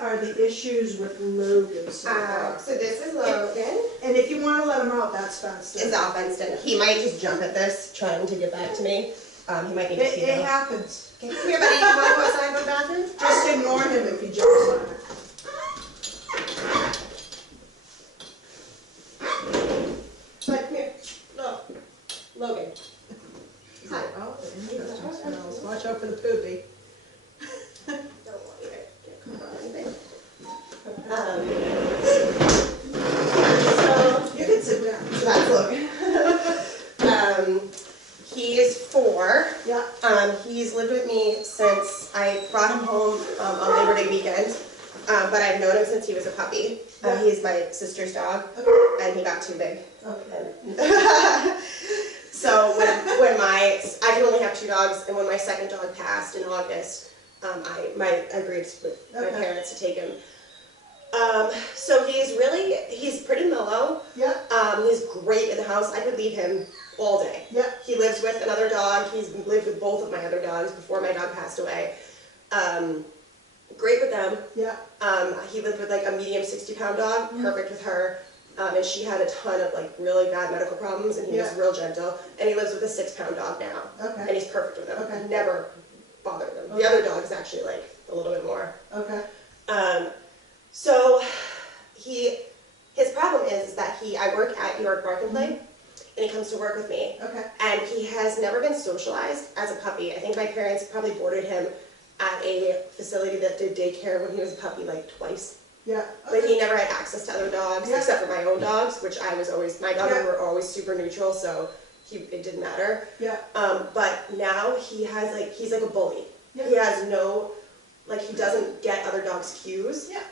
are the issues with Logan so far? So this is Logan. And if you want to let him out, that's fenced in. It's all fenced in. He might just jump at this, trying to get back to me. He might need to pee. It happens. Okay, come here, buddy. You want to go outside and go to the bathroom? Just ignore him if he jumps on it. But come here. Look. Logan. Hi. Oh, interesting smells. Watch out for the poopy. Don't want you to get caught on anything. So You can sit down. So that's Logan. He is 4. Yeah. He's lived with me since I brought him home on Labor Day weekend, but I've known him since he was a puppy. He's my sister's dog, and he got too big. Okay. So when I can only have 2 dogs, and when my second dog passed in August, I agreed with my parents to take him. So he's pretty mellow. Yeah. He's great in the house. I could leave him all day. Yeah. He lives with another dog. He's lived with both of my other dogs before my dog passed away. Great with them. Yeah. He lived with like a medium 60-pound dog, perfect with her. And she had a ton of like really bad medical problems, and he was real gentle. And he lives with a 6-pound dog now. Okay. And he's perfect with them. Okay. Never bothered them. Okay. The other dog is actually like a little bit more. Okay. So his problem is that I work at York Bark and Play, and he comes to work with me. Okay. And he has never been socialized as a puppy. I think my parents probably boarded him at a facility that did daycare when he was a puppy like twice. Yeah. Okay. But he never had access to other dogs except for my own dogs, which my dogs were always super neutral, so it didn't matter. Yeah. But now he's like a bully. Yeah. He has he doesn't get other dogs' cues. Yeah.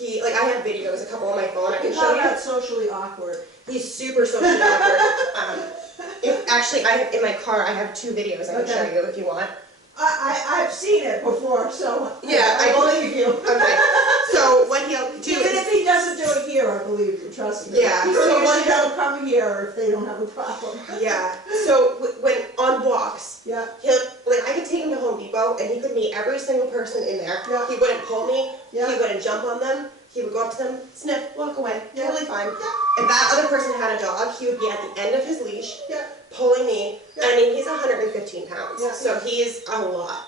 I have videos, a couple on my phone I can You show call you. that socially awkward. He's super socially awkward. Actually, in my car, I have 2 videos I can show you if you want. I've seen it before, so yeah, I believe you. Okay, so what he'll do Even if he doesn't do it here, I believe you, trust me. Yeah. People usually don't come here if they don't have a problem. Yeah, so when on walks, Yeah. I could take him to Home Depot, and he could meet every single person in there. Yeah. He wouldn't pull me, Yeah. he wouldn't jump on them, he would go up to them, sniff, walk away, Yeah. totally fine. Yeah. If that other person had a dog, he would be at the end of his leash, Yeah. pulling me. Yeah. I mean, he's 115 pounds, Yeah. so he's a lot.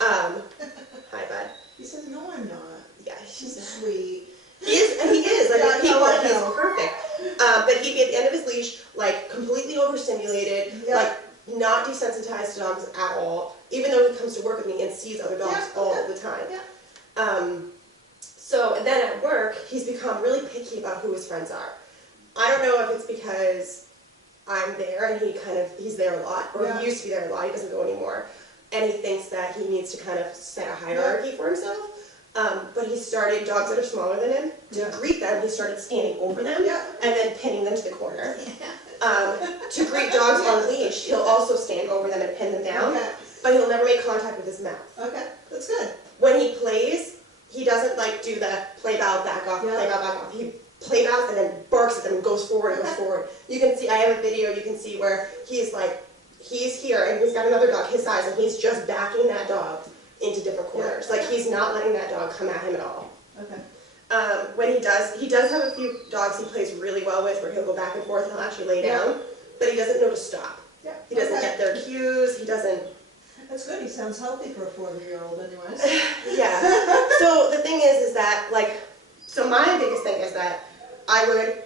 Hi, bud. He says, no, I'm not. Yeah, She's sweet. He is. Like, Yeah, people, I he's know. perfect. But he'd be at the end of his leash, like, completely overstimulated, Yeah. like, not desensitized to dogs at all, even though he comes to work with me and sees other dogs all the time. Yeah. So, and then at work, he's become really picky about who his friends are. I don't know if it's because I'm there and he's there a lot, or he used to be there a lot, he doesn't go anymore. And he thinks that he needs to kind of set a hierarchy for himself. But he started, dogs that are smaller than him, to greet them, he started standing over them and then pinning them to the corner. To greet dogs on leash, he'll also stand over them and pin them down, but he'll never make contact with his mouth. Okay, that's good. When he plays, he doesn't do the play bow, back off, play bow, back off. He play bows and then barks at them and goes forward and goes forward. You can see, I have a video, you can see where he's here and he's got another dog his size and he's just backing that dog into different corners. Like, he's not letting that dog come at him at all. Okay. When he does have a few dogs he plays really well with where he'll go back and forth and he'll actually lay down, but he doesn't know to stop. Yeah. He doesn't get their cues, he doesn't... That's good, he sounds healthy for a 40-year-old anyways. Yeah. So the thing is that, so my biggest thing is that I would,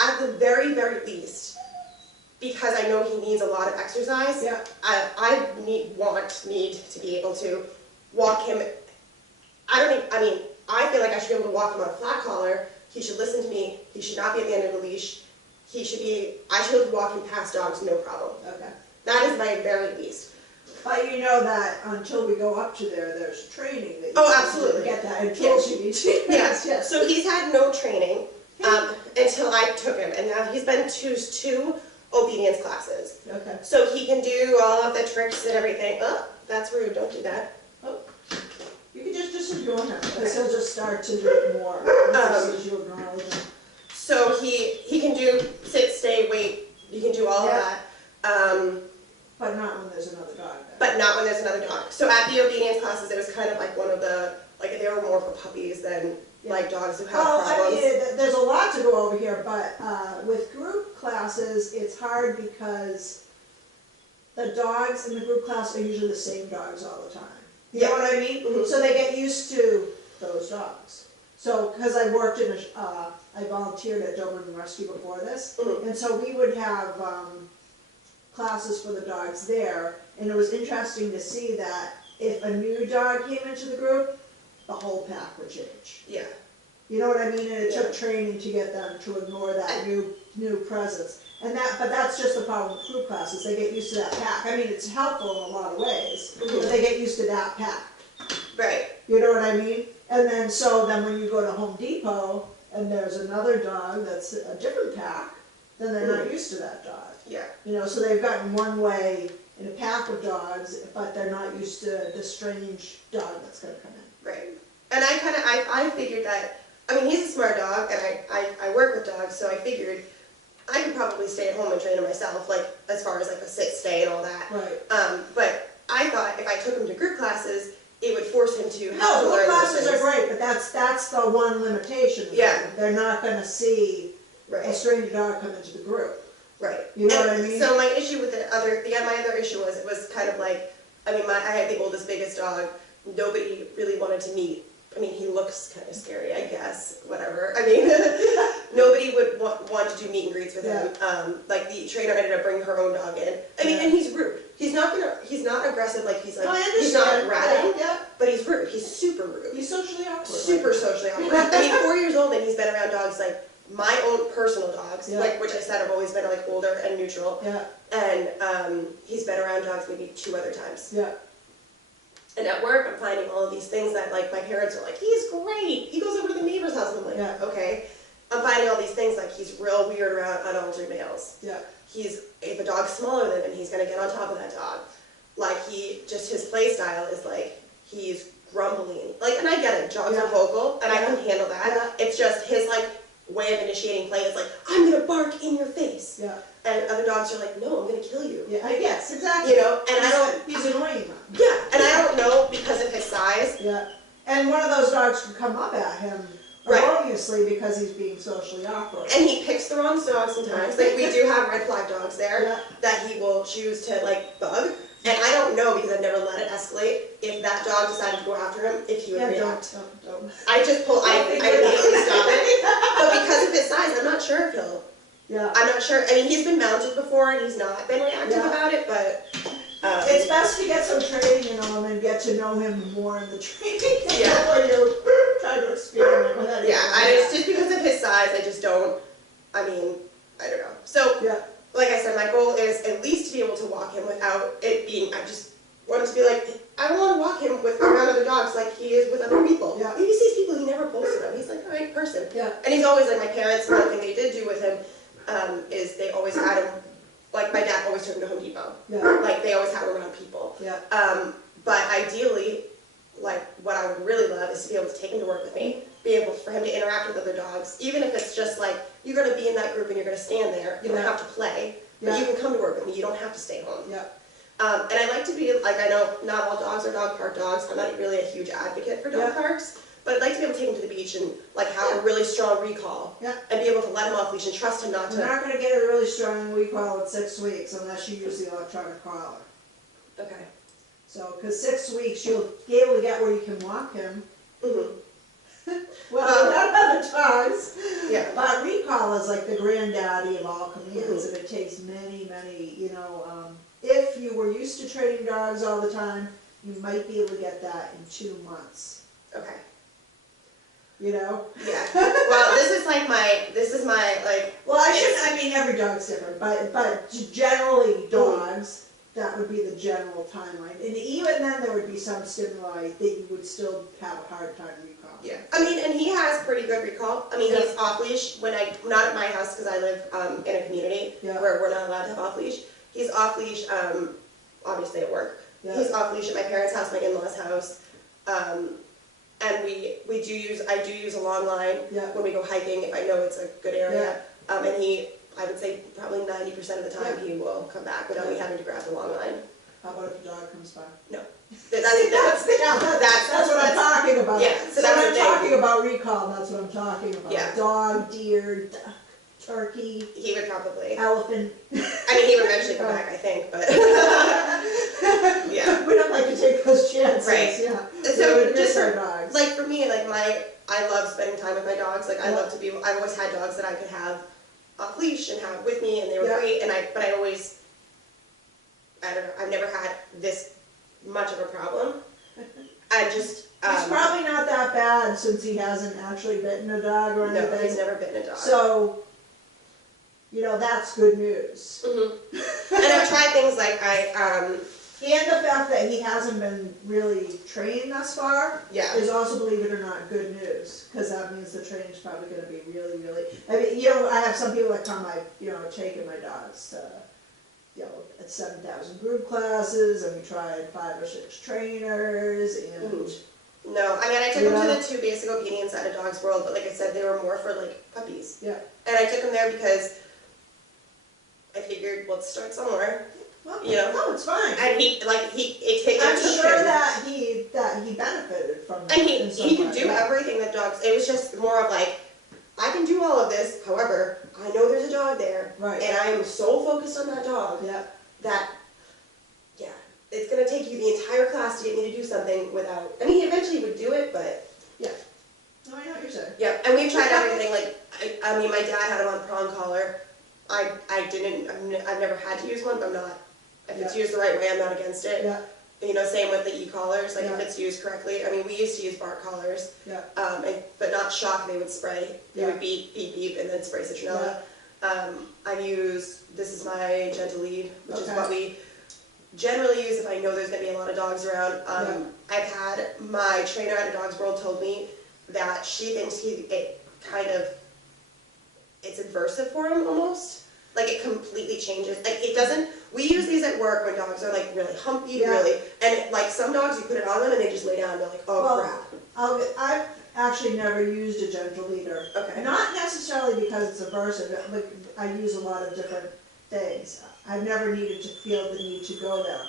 at the very, very least, because I know he needs a lot of exercise, I need to be able to walk him. I feel like I should be able to walk him on a flat collar. He should listen to me. He should not be at the end of the leash. I should be able to walk him past dogs, no problem. Okay. That is my very least. But you know that until we go up to there's training that you absolutely. Get that, and tools you need to. Yes. So he's had no training until I took him, and now he's been to 2 obedience classes. Okay. So he can do all of the tricks and everything. Oh, that's rude, don't do that. Oh. You can just ignore him, because he'll just start to do it more as you acknowledge him. So he can do sit, stay, wait, you can do all of that. But not when there's another dog there. But not when there's another dog. So at the obedience classes, it was kind of like one of the like they were more for puppies than like dogs who have Well, problems. I mean, there's a lot to go over here, but with group classes, it's hard because the dogs in the group class are usually the same dogs all the time. You know what I mean? Mhm. So they get used to those dogs. So, because I worked in I volunteered at Doberman Rescue before this, Mhm. and so we would have classes for the dogs there, and it was interesting to see that if a new dog came into the group, the whole pack would change. Yeah. You know what I mean? And it Yeah. took training to get them to ignore that new presence. But that's just the problem with group classes. They get used to that pack. I mean, it's helpful in a lot of ways, but they get used to that pack. Right. You know what I mean? And then when you go to Home Depot and there's another dog that's a different pack, then they're not used to that dog. Yeah. You know, so they've gotten one way in a pack of dogs, but they're not used to the strange dog that's going to come in. Right. And I figured that, I mean, he's a smart dog, and I work with dogs, so I figured I could probably stay at home and train him myself, like, as far as, like, a sit, stay, and all that. Right. But I thought if I took him to group classes, it would force him to have No, to learn group those classes are things. great, but that's the one limitation. Yeah. They're not going to see a Right. stranger dog come into the group. Right. You know And what I mean? So my issue with my other issue was, it was kind of like, I mean, I had the oldest, biggest dog. Nobody really wanted to meet. I mean, he looks kind of scary, I guess, whatever. I mean, nobody would want to do meet and greets with him. Like, the trainer ended up bringing her own dog in. I mean, and he's rude. He's not aggressive, like, he's No, I he's not understand. ratting, Yeah. but he's rude. He's super rude. He's socially awkward. Super socially awkward. I mean, 4 years old, and he's been around dogs, like, my own personal dogs, Yeah. like, which I said have always been, like, older and neutral. Yeah, And he's been around dogs maybe 2 other times. yeah. And at work, I'm finding all of these things that, like, my parents are like, he's great. He goes over to the neighbor's house. And I'm like, Yeah. okay. I'm finding all these things, like, he's real weird around unaltered males. Yeah. If a dog's smaller than him, he's going to get on top of that dog. Like, his play style is, like, he's grumbling. Like, and I get it. Dogs are vocal, and I can handle that. Yeah. It's just his, like, way of initiating play is like, I'm going to bark in your face. Yeah. And other dogs are like, no, I'm going to kill you. Yeah, yes, exactly. You know, and He's annoying. yeah, and I don't know because of his size. Yeah, and one of those dogs could come up at him Right. erroneously because he's being socially awkward. And he picks the wrong dog sometimes. Like, we do have red flag dogs there Yeah. that he will choose to, like, bug. And I don't know, because I've never let it escalate, if that dog decided to go after him, if he would react. Don't. I immediately stop it. But because of his size, I'm not sure if he'll. Yeah. I'm not sure. I mean, he's been mounted before and he's not been reactive Yeah. about it, but. It's best to get some training in him and get to know him more in the training Yeah. before you try to experiment with anything. Yeah, and it's just because of his size, I just don't. I mean, I don't know. So. Yeah. Like I said, my goal is at least to be able to walk him without it being, I just want him to be like, I want to walk him around other dogs like he is with other people. Yeah. If he sees people, he never pulls to them. He's like a right person. Yeah. And he's always like, my parents, one thing they did do with him is they always had him, like my dad always took him to Home Depot. Yeah. Like they always had him around people. Yeah. But ideally, like what I would really love is to be able to take him to work with me, be able for him to interact with other dogs, even if it's just like, you're going to be in that group and you're going to stand there, you don't have to play. But you can come to work with me, you don't have to stay home. Yeah. And I like to be, like, I know not all dogs are dog park dogs, I'm not really a huge advocate for dog parks, but I'd like to be able to take him to the beach and, like, have a really strong recall. Yeah. And be able to let him off leash and trust him not to. You're not going to get a really strong recall at 6 weeks unless you use the electronic collar. Okay. So, because 6 weeks you'll be able to get where you can walk him. Mm-hmm. Well, not other dogs. Yeah. But recall is like the granddaddy of all commands, and it takes many, you know, if you were used to training dogs all the time, you might be able to get that in 2 months. Okay. You know? Yeah. Well, this is my, like. Well, I mean, every dog's different, but generally dogs, that would be the general timeline. And even then, there would be some stimuli that you would still have a hard time recalling. Yeah. I mean, and he has pretty good recall. I mean, he's off leash not at my house because I live in a community where we're not allowed to have off leash. He's off leash, obviously at work. Yeah. He's off leash at my parents' house, my in-laws' house. And I do use a long line when we go hiking if I know it's a good area. And I would say probably 90% of the time he will come back without me having to grab the long line. How about if a dog comes by? No. That's That's what I'm talking about. Yeah, so So that's when the I'm thing. talking about recall, that's what I'm talking about. Yeah. Dog, deer, duck, turkey, He would probably. elephant. I mean, he would eventually come back, I think, but. Yeah. We don't like to take those chances, Right. yeah. So We would miss just our dogs. like for me, like I love spending time with my dogs. Like I love to be. I've always had dogs that I could have off leash and have with me, and they were great. And but I always, I don't know. I've never had this much of a problem. I just. He's probably not that bad since he hasn't actually bitten a dog or anything. No, he's never bitten a dog. So, that's good news. Mm-hmm. And I've tried things like And the fact that he hasn't been really trained thus far is also, believe it or not, good news. Because that means the training's probably going to be really, really. I mean, I have some people that come, taking my dogs to, at 7,000 group classes, and we tried 5 or 6 trainers, and. No, I mean, I took them to the 2 basic opinions at A Dog's World, but like I said, they were more for like puppies. Yeah. And I took them there because I figured, let's start somewhere. Well, no, it's fine. And it I'm took sure him. that he benefited from it. And he could do everything that dogs. It was just more of like, I can do all of this. However, I know there's a dog there, right? And I am so focused on that dog that it's gonna take you the entire class to get me to do something without. I mean, he eventually would do it, but yeah. No, I know what you're saying. Yeah, and we've tried everything. Like, I mean, my dad had him on prong collar. I've never had to use one, but I'm not. If it's used the right way, I'm not against it. Yeah. Same with the e-collars. Like, if it's used correctly. I mean, we used to use bark collars. Yeah. But not shock. They would spray. They would beep, beep, beep, and then spray citronella. I've used. This is my gentle lead, which is what we generally use if I know there's going to be a lot of dogs around. I've had my trainer at A Dog's World told me that she thinks it's aversive for him almost. Like it completely changes. Like it doesn't. We use these at work when dogs are like really humpy, and like some dogs you put it on them and they just lay down and they're like, oh crap. I've actually never used a gentle leader. Okay. Not necessarily because it's aversive. Like I use a lot of different things. I've never needed to feel the need to go there.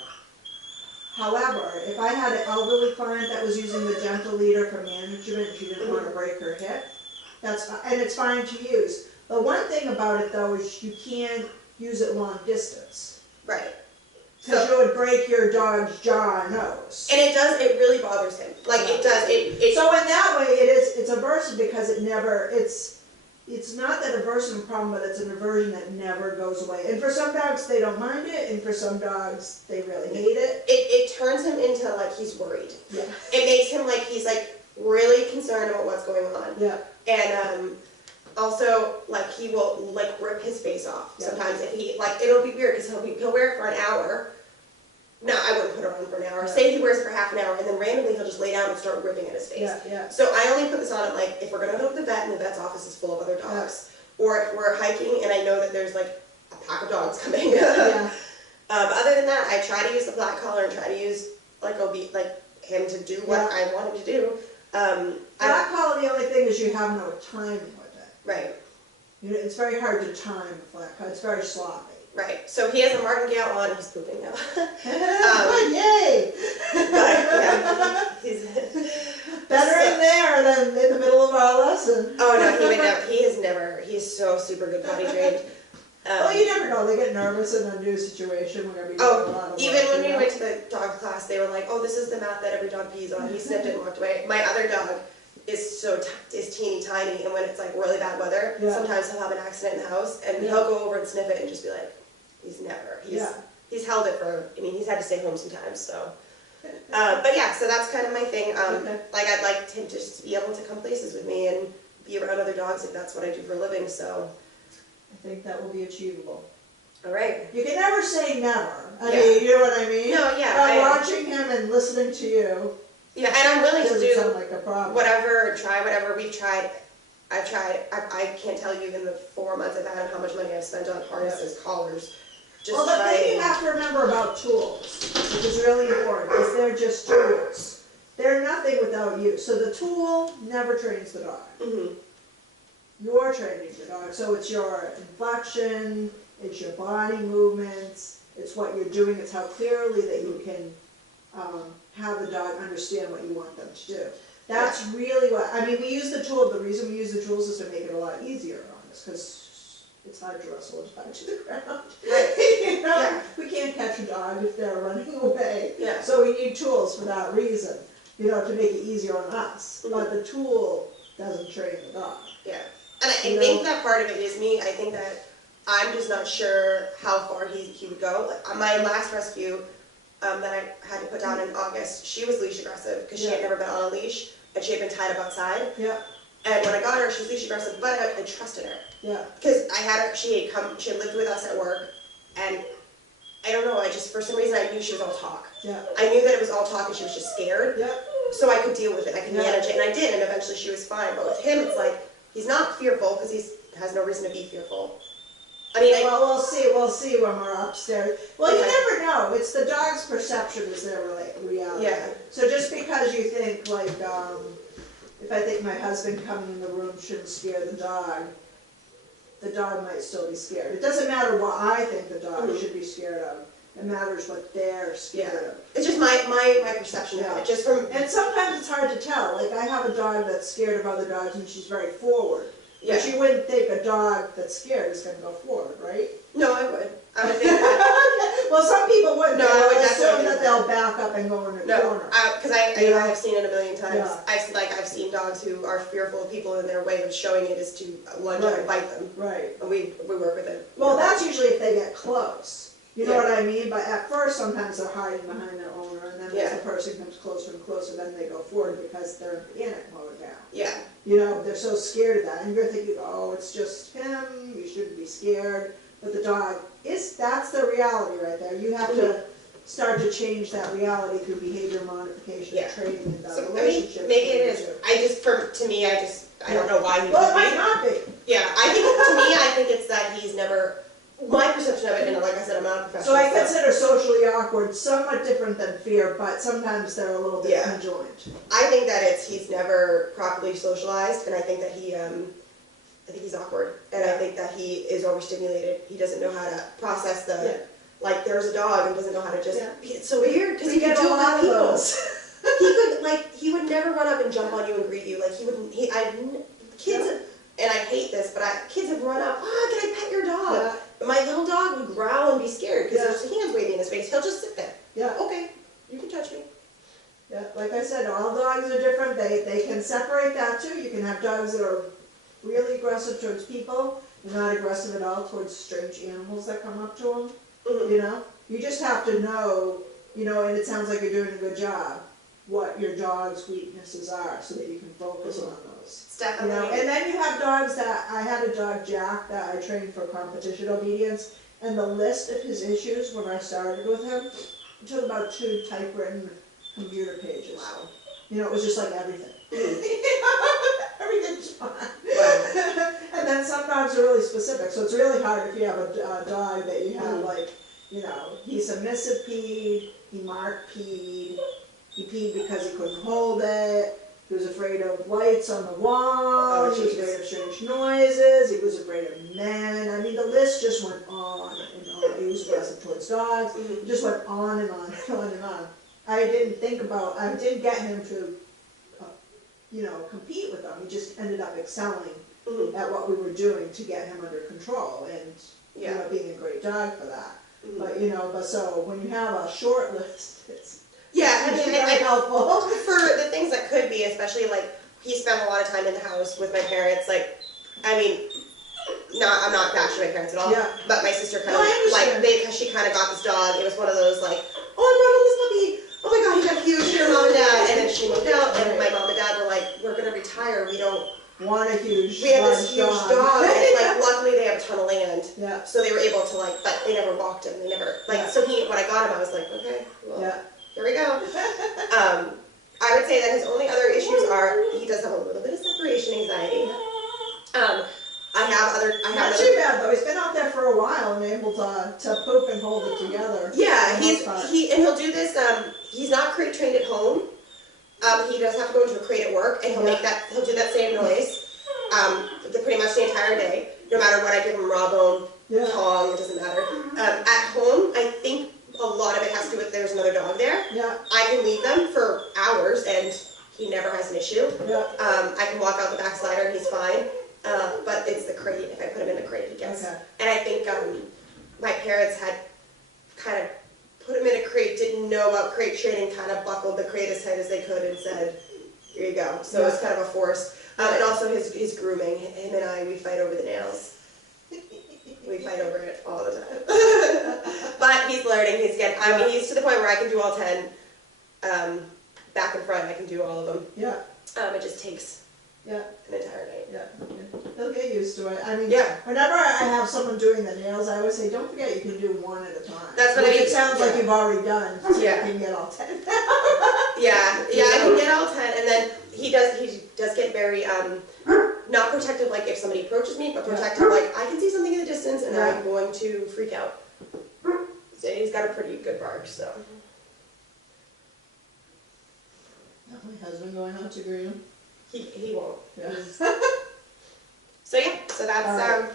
However, if I had an elderly client that was using the gentle leader for management and she didn't want to break her hip, that's fine, and it's fine to use. The one thing about it though is you can't use it long distance. Right. Because you would break your dog's jaw or nose. And it really bothers him. Like it does. So in that way it's aversive because it's not that aversive problem, but it's an aversion that never goes away. And for some dogs they don't mind it, and for some dogs they really hate it. It turns him into like he's worried. Yeah. It makes him like he's like really concerned about what's going on. Yeah. And also like he will like rip his face off sometimes if he like it'll be weird because he'll wear it for an hour. No, I wouldn't put it on for an hour. Say he wears it for half an hour and then randomly he'll just lay down and start ripping at his face. Yeah. So I only put this on at like if we're gonna go to the vet and the vet's office is full of other dogs, or if we're hiking and I know that there's like a pack of dogs coming. Other than that, I try to use the black collar and try to use like him to do what I want him to do. Black collar, the only thing is you have no timing with it. Right. It's very hard to time a black collar. It's very sloppy. Right. So he has a martingale on. He's pooping now. Yay! But he's better in there than in the middle of our lesson. Oh no, he would never. He has never. He's so super good potty trained. Well, you never know. They get nervous in a new situation whenever you do a lot of work. Even when we went to the dog class, they were like, "Oh, this is the mat that every dog pees on." He sniffed it and walked away. My other dog is teeny tiny, and when it's like really bad weather, sometimes he'll have an accident in the house, and he'll go over and sniff it and just be like, he's held it for. I mean, he's had to stay home sometimes, so. But yeah, so that's kind of my thing. Like I'd like him just to be able to come places with me and be around other dogs if that's what I do for a living. So. I think that will be achievable. All right. You can never say never. I mean, you know what I mean? No, yeah. By watching him and listening to you. Yeah, and I'm willing to do sound like a problem. whatever, try whatever. We've tried. I've tried. I can't tell you in the 4 months I've had how much money I've spent on harnesses, collars. Well, the thing you have to remember about tools, which is really important, is they're just tools. They're nothing without you. So the tool never trains the dog. Mm-hmm. You're training the dog. So it's your inflection, it's your body movements, it's what you're doing, it's how clearly that you can have the dog understand what you want them to do. That's really what, I mean, we use the tool, the reason we use the tools is to make it a lot easier on us, because it's hard to wrestle a dog to the ground. You know? Yeah. We can't catch a dog if they're running away. Yeah. So we need tools for that reason, you know, to make it easier on us. But the tool doesn't train the dog. Yeah. And I think that part of it is me. I think that I'm just not sure how far he would go. Like, my last rescue that I had to put down in August, she was leash aggressive because she had never been on a leash and she had been tied up outside. Yeah. And when I got her, she was leash aggressive, but I trusted her. Yeah. Because I had her, she had lived with us at work, and I don't know, I just, for some reason I knew she was all talk. Yeah. I knew that it was all talk and she was just scared. Yeah. So I could deal with it, I could manage it, and I did, and eventually she was fine. But with him, it's like, he's not fearful because he has no reason to be fearful. I mean, well, we'll see when we're upstairs. Well, you never know. It's the dog's perception is their reality. Yeah. So just because you think, like, if I think my husband coming in the room shouldn't scare the dog might still be scared. It doesn't matter what I think the dog should be scared of. It matters what they're scared of. It's just my perception of it. Just from And sometimes it's hard to tell. Like, I have a dog that's scared of other dogs and she's very forward. Yeah. But you wouldn't think a dog that's scared is going to go forward, right? No, I would. I would think that. Well, some people wouldn't. No, I would assume definitely that they'll back up and go in a corner. Because I've seen it a million times. Yeah. I've seen dogs who are fearful of people, and their way of showing it is to lunge out and bite them. Right. And we work with it. Well, that's usually if they get close. You know what I mean? But at first, sometimes they're hiding behind their owner, and then as the person comes closer and closer, then they go forward because they're in panic mode now. Yeah. You know, they're so scared of that, and you're thinking, oh, it's just him, you shouldn't be scared. But the dog that's the reality right there. You have to start to change that reality through behavior modification and training and the relationship. Maybe it is. To me, I don't know why he Well, it might not be. Yeah, I think it's that he's never, my perception of it, and like I said, I'm not a professional. So I consider socially awkward somewhat different than fear, but sometimes they're a little bit conjoined. I think that he's never properly socialized, and I think that I think he's awkward, and I think that he is overstimulated. He doesn't know how to process like there's a dog and doesn't know how to just, it's so weird, because he can do a lot of those. He would never run up and jump on you and greet you, like he wouldn't, kids, and I hate this, but kids have run up, can I pet your dog? Yeah. My little dog would growl and be scared, because there's hands waving in his face. He'll just sit there. Yeah. Okay, you can touch me. Yeah, like I said, all dogs are different. They can separate that too. You can have dogs that are really aggressive towards people, and not aggressive at all towards strange animals that come up to them. You know, you just have to know, you know, and it sounds like you're doing a good job, what your dog's weaknesses are, so that you can focus on those. It's definitely. You know, and then you have dogs that, I had a dog, Jack, that I trained for competition obedience, and the list of his issues when I started with him, it took about 2 typewritten computer pages. Wow. You know, it was just like everything. Everything's fine. Wow. And then some dogs are really specific, so it's really hard if you have a dog that you have like, you know, he submissive peed, he marked peed, he peed because he couldn't hold it, he was afraid of lights on the wall, he was afraid of strange noises, he was afraid of men. I mean, the list just went on and on. He was aggressive towards dogs. It just went on and on and on and on. I didn't get him to, you know, compete with them. He just ended up excelling at what we were doing to get him under control, and you know, being a great dog for that. But you know, so when you have a short list, it's very helpful. For the things that could be, especially like he spent a lot of time in the house with my parents. Like, I mean, I'm not bashing my parents at all. Yeah. But my sister kind of she kind of got this dog. It was one of those like, oh, I brought home this puppy. Oh my God, he got huge. Here, mom and dad. And then she moved out, and my mom and dad were like, we're gonna retire. We don't want a huge. We have this huge dog, and like luckily they have a ton of land. Yeah. So they were able to like, but they never walked him. They never So when I got him, I was like, okay, well, here we go. I would say that his only other issues are he does have a little bit of separation anxiety. Not too bad though. He's been out there for a while and able to poop and hold it together. Yeah, he'll do this. He's not crate trained at home. He does have to go into a crate at work, and he'll do that same noise. Pretty much the entire day, no matter what I give him, raw bone, Tong, it doesn't matter. At home, I think can walk out the back slider and he's fine. But it's the crate. If I put him in the crate, he gets. Okay. And I think my parents had kind of put him in a crate, didn't know about crate training, kind of buckled the crate as tight as they could and said, "Here you go." So it's kind of a force. And also his grooming. Him and I, we fight over the nails. We fight over it all the time. But he's learning. He's getting. I mean, he's to the point where I can do all 10. Back and front, I can do all of them. Yeah. It just takes an entire night. Yeah. He'll get used to it. I mean, Yeah. whenever I have someone doing the nails, I always say, don't forget you can do one at a time. That's what I mean. It sounds like you've already done. So Yeah. you can get all 10. Yeah, I can get all 10, and then he does get very, not protective like if somebody approaches me, but protective like I can see something in the distance and I'm going to freak out. So he's got a pretty good bark, so. My husband going out to groom. He won't. Yeah. So yeah, so that's, All right.